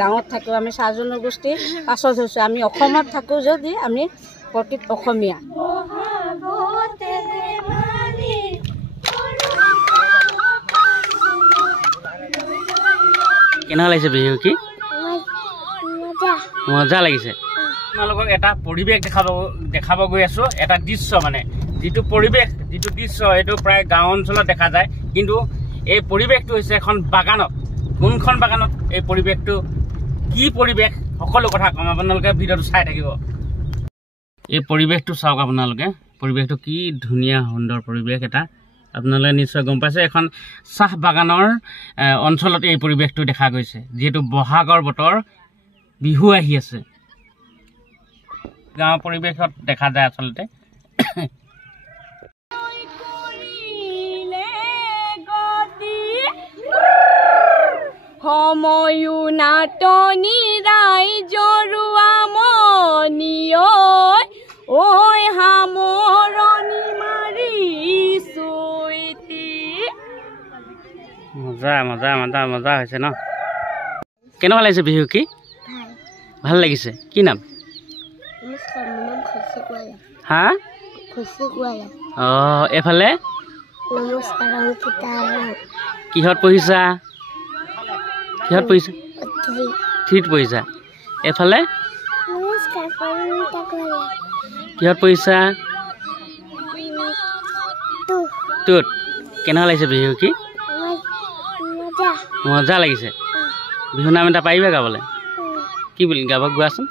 গাঁৱত থাকোঁ আমি 4 জনগোষ্ঠী, পাছত হৈছোঁ আমি অসমত থাকোঁ যদি আমি প্ৰকৃত অসমীয়া। কেনেকুৱা লাগিছে বিহু? কি মজা লাগিছে। আপোনালোকক এটা পৰিৱেশ দেখাব গৈ আছোঁ, এটা দৃশ্য মানে যিটো পৰিৱেশ যিটো দৃশ্য এইটো প্ৰায় গাঁও অঞ্চলত দেখা যায়, কিন্তু এই পৰিৱেশটো হৈছে এখন বাগানত। কোনখন বাগানত এই পৰিৱেশটো, কি পৰিৱেশ, সকলো কথা ক'ম, আপোনালোকে ভিডিঅ'টো চাই থাকিব। এই পৰিৱেশটো চাওক আপোনালোকে, পৰিৱেশটো কি ধুনীয়া সুন্দৰ পৰিৱেশ এটা। আপোনালোকে নিশ্চয় গম পাইছে এখন চাহ বাগানৰ অঞ্চলত এই পৰিৱেশটো দেখা গৈছে, যিহেতু বহাগৰ বতৰ, বিহু আহি আছে। গাঁৱৰ পৰিৱেশত দেখা যায় আচলতে। সময়ো নাটনি ৰাইজৰুৱা মনিয় ঐ সামৰণি মাৰিছো ইতি। মজা মজা মজা মজা হৈছে ন? কেনেকুৱা লাগিছে বিহু? কি ভাল লাগিছে? কি নাম? হা? অঁ, এইফালে কিহত পঢ়িছা? কিহত পঢ়িছা? 3ত পঢ়িছা। এইফালে কিহত পঢ়িছা? 2ত। কেনেকুৱা লাগিছে বিহু? কি মজা লাগিছে? বিহু নাম এটা পাৰিবা গাবলৈ? কি বুলি গাব? গোৱাচোন।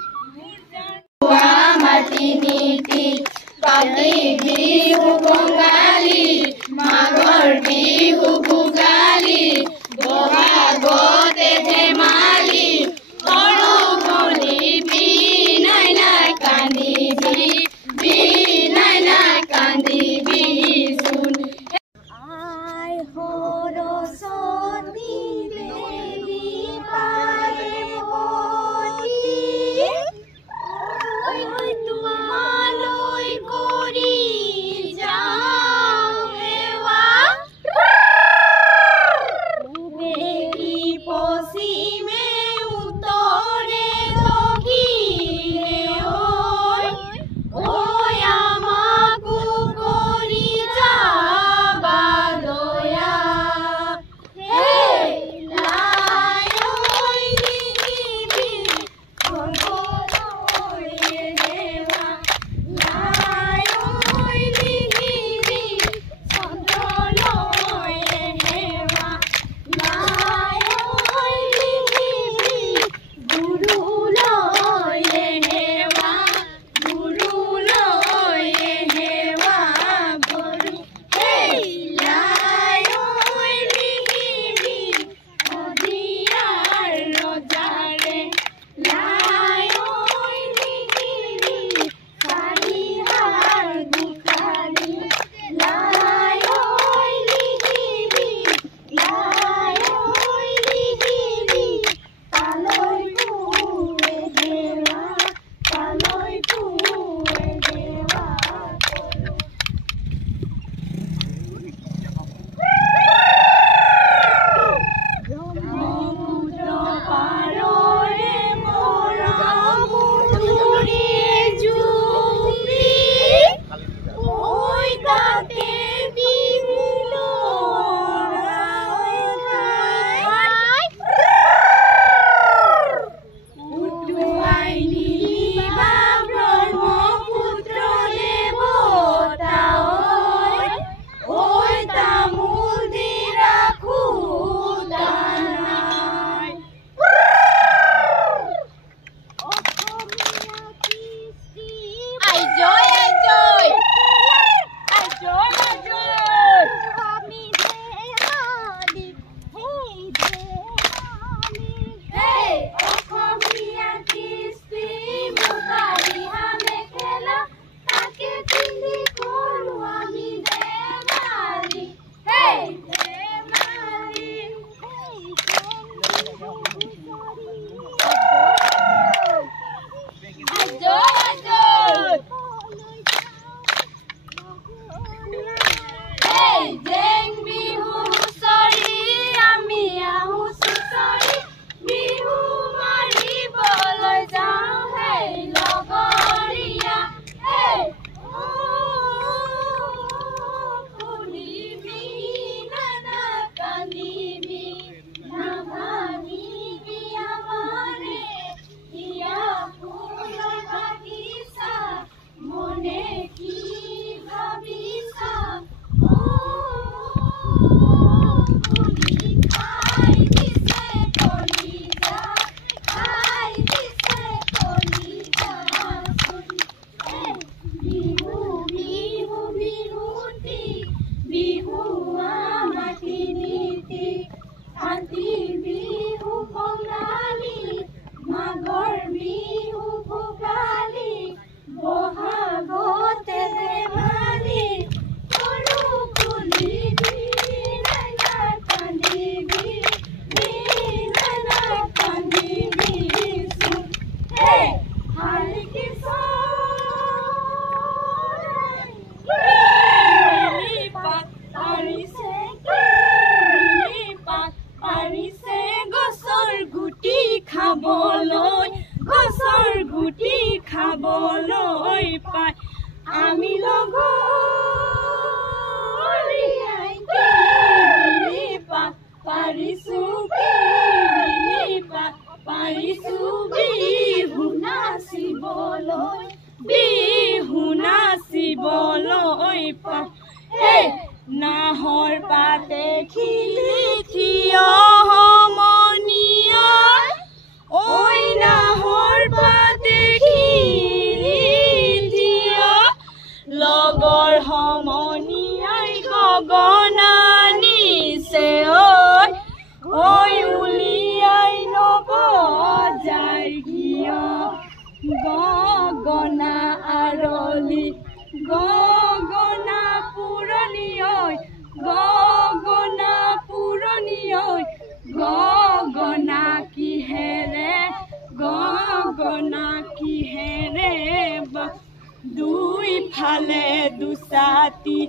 ফালে দুসাতি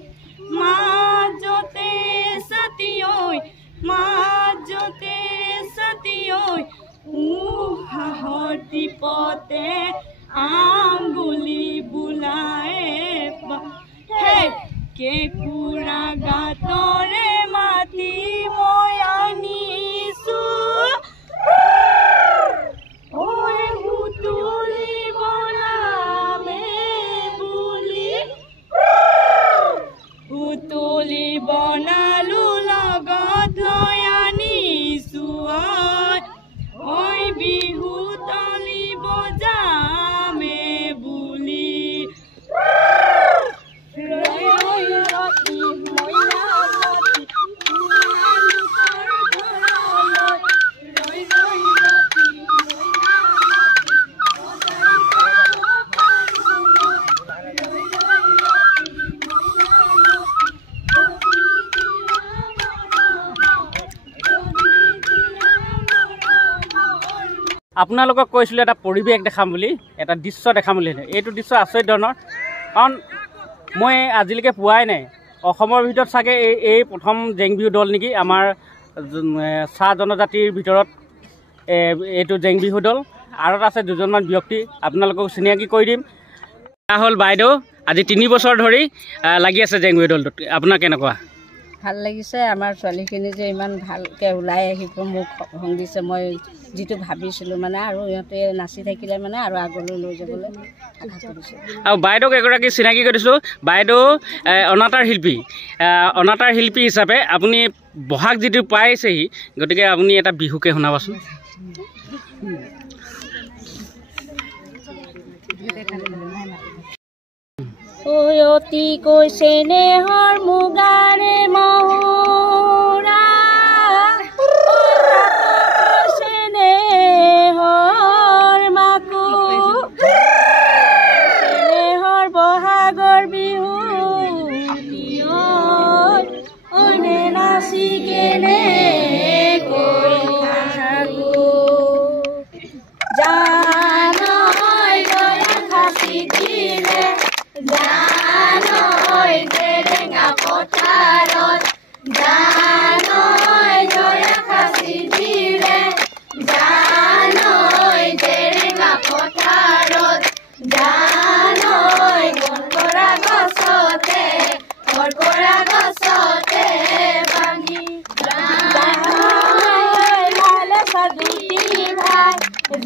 মাজতে সাতি ঐ মাজতে সাতি ঐ উহাহৰ দীপতে আঙ্গুলি বুলায়ে হে কেঁকুৰা গাতৰে মাতি মই আনিছো ঐ সুতুলিব নামে বুলি সুতুলি বনালো লগত লৈ আনিছো ঐ বিহু তলিব যামে বুলি আপোনালোকক কৈছিলোঁ এটা পৰিৱেশ দেখাম বুলি, এটা দৃশ্য দেখাম বুলি। এইটো দৃশ্য আচৰিত ধৰণৰ, কাৰণ মই আজিলৈকে পোৱাই নাই। অসমৰ ভিতৰত চাগে এই প্ৰথম জেং বিহু দল নেকি, আমাৰ চাহ জনজাতিৰ ভিতৰত এইটো জেং বিহু দল। আৰু আছে দুজনমান ব্যক্তি, আপোনালোকক চিনাকি কৰি দিম। এয়া হ'ল বাইদেউ, আজি 3 বছৰ ধৰি লাগি আছে জেং বিহু দলটোত। আপোনাৰ কেনেকুৱা? ভাল লাগিছে। আমাৰ ছোৱালীখিনি যে ইমান ভালকৈ ওলাই আহিব মোক সং দিছে, মই যিটো ভাবিছিলোঁ মানে, আৰু ইহঁতে নাচি থাকিলে মানে আৰু আগলৈ লৈ যাবলৈ আশা কৰিছোঁ। আৰু বাইদেউক এগৰাকী চিনাকি কৰিছোঁ। বাইদেউ অনাতাঁৰ শিল্পী। অনাতাঁৰ শিল্পী হিচাপে আপুনি বহাগ যিটো পাইছেহি, গতিকে আপুনি এটা বিহুকে শুনাবচোন। অতি কৈছে নেহৰ মুগাৰে মহুৰা কৈছে নেহৰ মাকো নেহৰ বহাগৰ বিহু অনে নাচি কেনে কৈ থাকো জানৈ দয়া খাচি দিলে জানৈ জেৰেঙা পথাৰত জানৈ জয়া খাচি দিলে জানৈ জেৰেঙা পথাৰত জানৈ কৰ্কৰা গছতে বান্ধি জানৈ লালে সাজুতি ভাই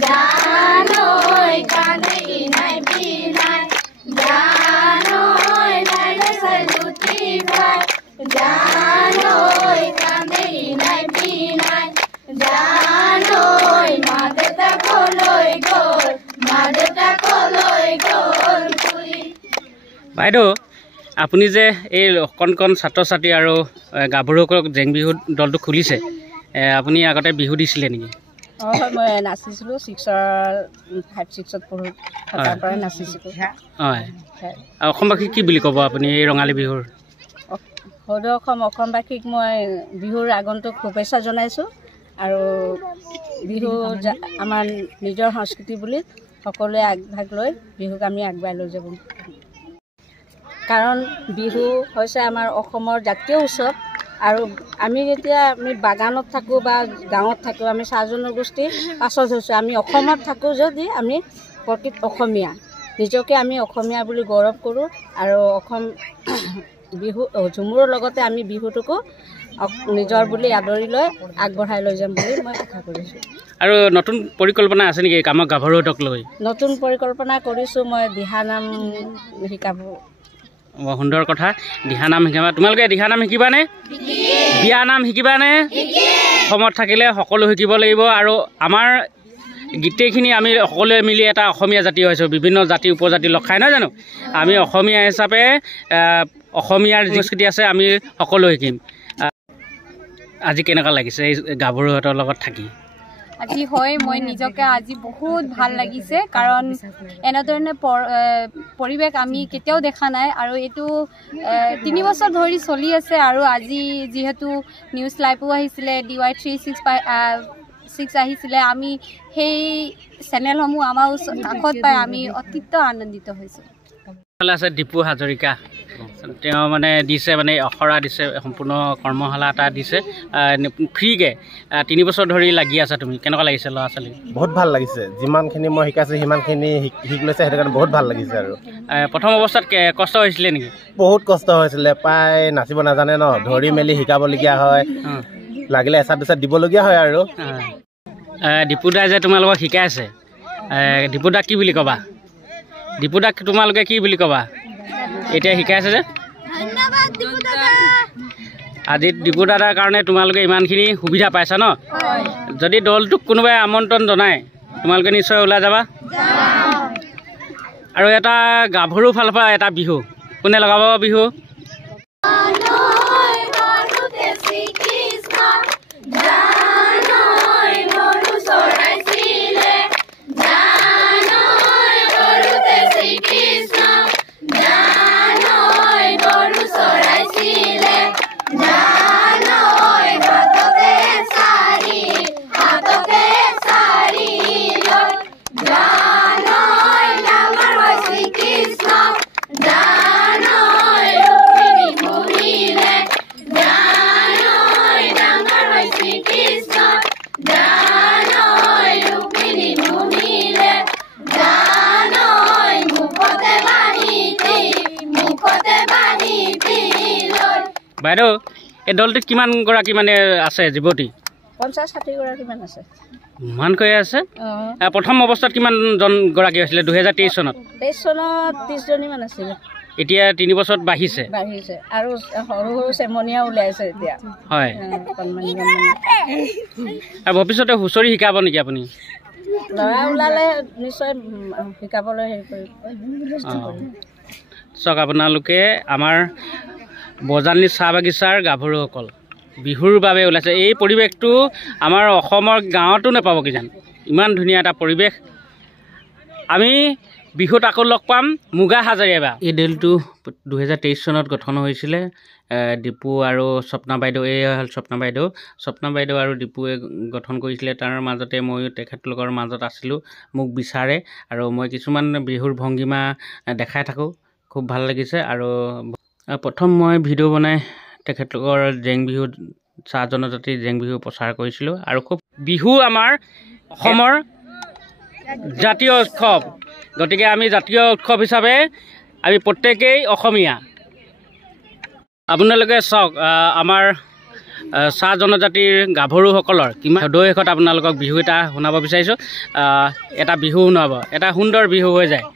জানৈ কান্দে নাই বিনাই জানৈ লালে সাজুতি ভাই জানৈ কান্দে নাই বিনাই জানৈ মা দেউতা কলৈ গ'ল ফুৰি। বাইদেউ, আপুনি যে এই কণ কণ ছাত্ৰ ছাত্ৰী আৰু গাভৰুসকলক জেং বিহু দলটো খুলিছে, আপুনি আগতে বিহু দিছিলে নেকি? হয়, মই নাচিছিলোঁ 5-6ত পঢ়ি থকাৰ পৰাই নাচিছিলোঁ। হয়, আৰু অসমবাসীক কি বুলি ক'ব আপুনি এই ৰঙালী বিহুৰ? সদৌ অসমবাসীক মই বিহুৰ আগন্তুক শুভেচ্ছা জনাইছোঁ। আৰু বিহু আমাৰ নিজৰ সংস্কৃতি বুলি সকলোৱে আগভাগ লৈ বিহুক আমি আগবঢ়াই লৈ যাব। কাৰণ বিহু হৈছে আমাৰ অসমৰ জাতীয় উৎসৱ। আৰু আমি যেতিয়া বাগানত থাকোঁ বা গাঁৱত থাকোঁ, আমি চাহ জনগোষ্ঠীৰ পাছত হৈছোঁ। আমি অসমত থাকোঁ যদি আমি প্ৰকৃত অসমীয়া, নিজকে আমি অসমীয়া বুলি গৌৰৱ কৰোঁ। আৰু অসম বিহু ঝুমুৰৰ লগতে আমি বিহুটোকো নিজৰ বুলি আদৰি লৈ আগবঢ়াই লৈ যাম বুলি মই আশা কৰিছোঁ। আৰু নতুন পৰিকল্পনা আছে নেকি কামক গাভৰুহঁতক লৈ? নতুন পৰিকল্পনা কৰিছোঁ, মই দিহানাম শিকাব। বৰ সুন্দৰ কথা, দিহানাম শিকাবা। তোমালোকে দিহানাম শিকিবানে? বিয়া নাম শিকিবানে? অসমত থাকিলে সকলো শিকিব লাগিব। আৰু আমাৰ গোটেইখিনি আমি সকলোৱে মিলি এটা অসমীয়া জাতি হৈছোঁ, বিভিন্ন জাতি উপজাতি লগ খাই, নহয় জানো? আমি অসমীয়া হিচাপে অসমীয়াৰ সংস্কৃতি আছে, আমি সকলো শিকিম। আজি কেনেকুৱা লাগিছে এই গাভৰুহঁতৰ লগত থাকি? আজি হয়, মই নিজকে আজি বহুত ভাল লাগিছে, কাৰণ এনেধৰণে পৰিৱেশ আমি কেতিয়াও দেখা নাই। আৰু এইটো 3 বছৰ ধৰি চলি আছে। আৰু আজি যিহেতু নিউজ লাইভো আহিছিলে, DY 365 আহিছিলে, আমি সেই চেনেলসমূহ আমাৰ কাষত পাই আমি অত্যন্ত আনন্দিত হৈছোঁ। আছে দীপু হাজৰিকা তেওঁ মানে দিছে মানে অখৰা দিছে সম্পূৰ্ণ কৰ্মশালা এটা দিছে ফ্ৰীকে 3 বছৰ ধৰি লাগি আছা তুমি কেনেকুৱা লাগিছে ল'ৰা ছোৱালী বহুত ভাল লাগিছে যিমানখিনি মই শিকাইছোঁ সিমানখিনি শিকি লৈছে সেইটো কাৰণে বহুত ভাল লাগিছে আৰু প্ৰথম অৱস্থাত কষ্ট হৈছিলে নেকি বহুত কষ্ট হৈছিলে প্ৰায় নাচিব নাজানে ন ধৰি মেলি শিকাবলগীয়া হয় লাগিলে এচাত দুচাত দিবলগীয়া হয় আৰু দীপুদাই যে তোমালোকক শিকাই আছে দীপুদাক কি বুলি ক'বা দীপুদাক তোমালোকে কি বুলি ক'বা এতিয়া শিকাই আছে যে আজি দীপু দাদাৰ কাৰণে তোমালোকে ইমানখিনি সুবিধা পাইছা ন যদি দলটোক কোনোবাই আমন্ত্ৰণ জনায় তোমালোকে নিশ্চয় ওলাই যাবা আৰু এটা গাভৰু ফালৰ পৰা এটা বিহু কোনে লগাব বিহু বাইদেউ এই দলটোত কিমান গৰাকী মানে আছে যুৱতী 50-60 গৰাকীমান আছে ইমানকৈ আছে প্ৰথম অৱস্থাত কিমান জন গৰাকী হৈছিলে 2023 চনত 30 জনীমান আছিলে এতিয়া 3 বছৰত বাঢ়িছে আৰু সৰু সৰু চেমনীয়া ওলাইছে এতিয়া হয় আৰু ভৱিষ্যতে হুঁচৰি শিকাব নেকি আপুনি ল'ৰা ওলালে নিশ্চয় শিকাবলৈ হেৰি কৰিব চাওক আপোনালোকে আমাৰ বজালী চাহ বাগিচাৰ গাভৰুসকল বিহুৰ বাবে ওলাইছে এই পৰিৱেশটো আমাৰ অসমৰ গাঁৱতো নাপাব কিজানি ইমান ধুনীয়া এটা পৰিৱেশ আমি বিহুত আকৌ লগ পাম মুগা হাজাৰীয়া এই দলটো 2023 চনত গঠন হৈছিলে দীপু আৰু স্বপ্না বাইদেউ এই হ'ল স্বপ্না বাইদেউ আৰু দীপুৱে গঠন কৰিছিলে তাৰ মাজতে মই তেখেতলোকৰ মাজত আছিলোঁ মোক বিচাৰে আৰু মই কিছুমান বিহুৰ ভংগীমা দেখাই থাকোঁ খুব ভাল লাগিছে আৰু প্ৰথম মই ভিডিঅ' বনাই তেখেতলোকৰ জেং বিহু চাহ জনজাতিৰ জেং বিহু প্ৰচাৰ কৰিছিলোঁ আৰু খুব বিহু আমাৰ অসমৰ জাতীয় উৎসৱ গতিকে আমি জাতীয় উৎসৱ হিচাপে আমি প্ৰত্যেকেই অসমীয়া আপোনালোকে চাওক আমাৰ চাহ জনজাতিৰ গাভৰুসকলৰ কিমান দৈশত আপোনালোকক বিহু এটা শুনাব বিচাৰিছোঁ এটা বিহু শুনাব এটা সুন্দৰ বিহু হৈ যায়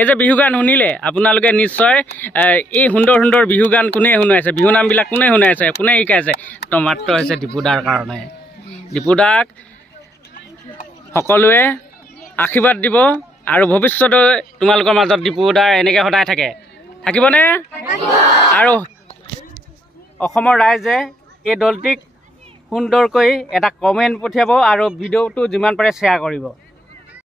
এই যে বিহু গান শুনিলে আপোনালোকে নিশ্চয় এই সুন্দৰ সুন্দৰ বিহু গান কোনে শুনাইছে বিহু নামবিলাক কোনে শুনাইছে কোনে শিকাইছে তো মাত্ৰ হৈছে দীপুদাৰ কাৰণে দীপুদাক সকলোৱে আশীৰ্বাদ দিব আৰু ভৱিষ্যতে তোমালোকৰ মাজত দীপুদাৰ এনেকৈ সদায় থাকিবনে আৰু অসমৰ ৰাইজে এই দলটিক সুন্দৰকৈ এটা কমেণ্ট পঠিয়াব আৰু ভিডিঅ'টো যিমান পাৰে শ্বেয়াৰ কৰিব